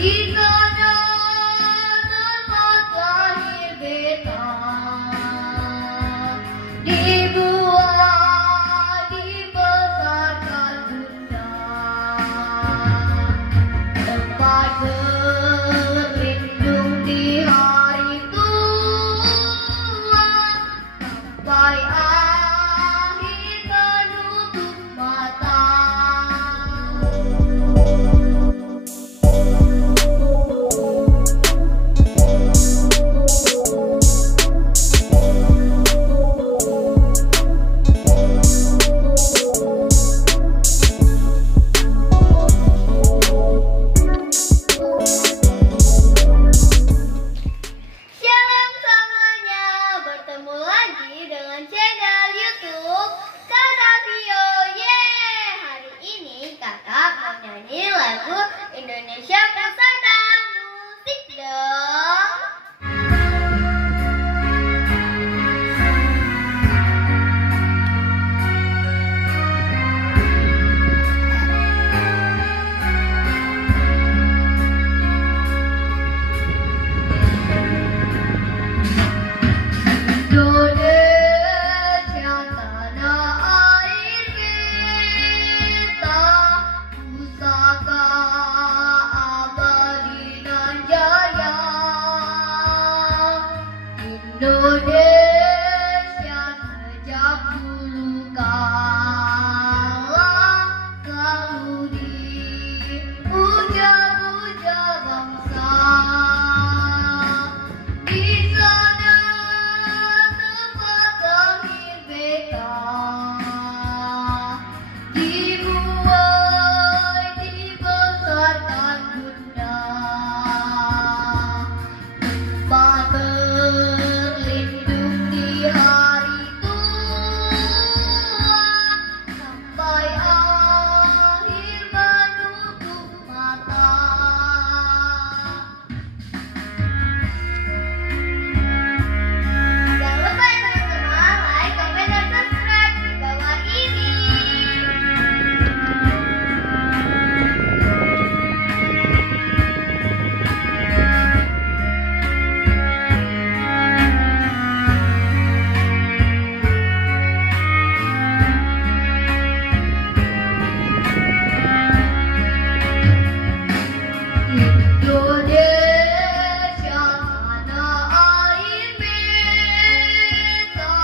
Di sana tempat lahir beta, dibuat dibesarkan bunda, tempat berlindung di hari tua, sampai akhir menutup mata. Shalom semuanya, bertemu lagi dengan channel YouTube Kakak Vio. Hari ini kakak mau nyanyi lagu Indonesia bersama musik dong. Indonesia tanah air kita, pusaka abadi dan jaya. Indonesia sejak dulu kala selalu dipuja-puja bangsa. Di sana tempat lahir beta, dibuai dibesarkan bunda, tempat berlindung di hari tua, sampai akhir menutup mata. Jangan lupa ya teman-teman, like, comment, dan subscribe di bawah ini. Indonesia tanah air beta,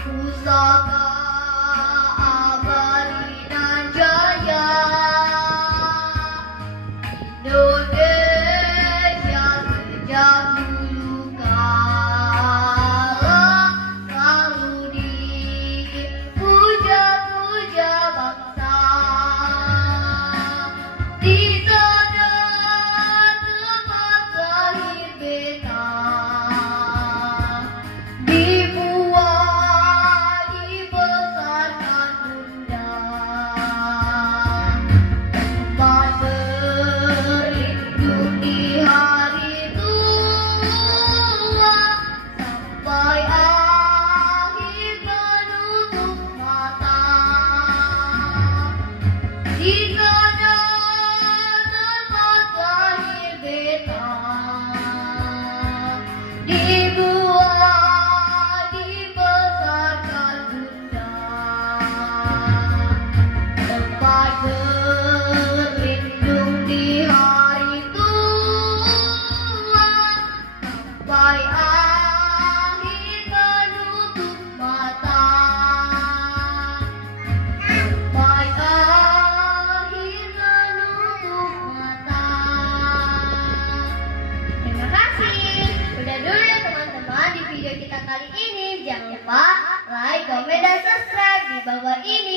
pusaka abadi dan jaya. Indonesia sejak dulu kala selalu dipuja-puja bangsa. Di sana tempat lahir beta, dibuat dibesarkan bunda, tempat berlindung di hari tua, sampai akhir menutup mata. Di sana tempat lahir beta, dibuat dibesarkan bunda, tempat berlindung di hari tua, sampai akhir menutup mata. Sampai akhir menutup mata. Terima kasih. Udah dulu ya teman-teman di video kita kali ini. Jangan lupa like, comment, dan subscribe di bawah ini.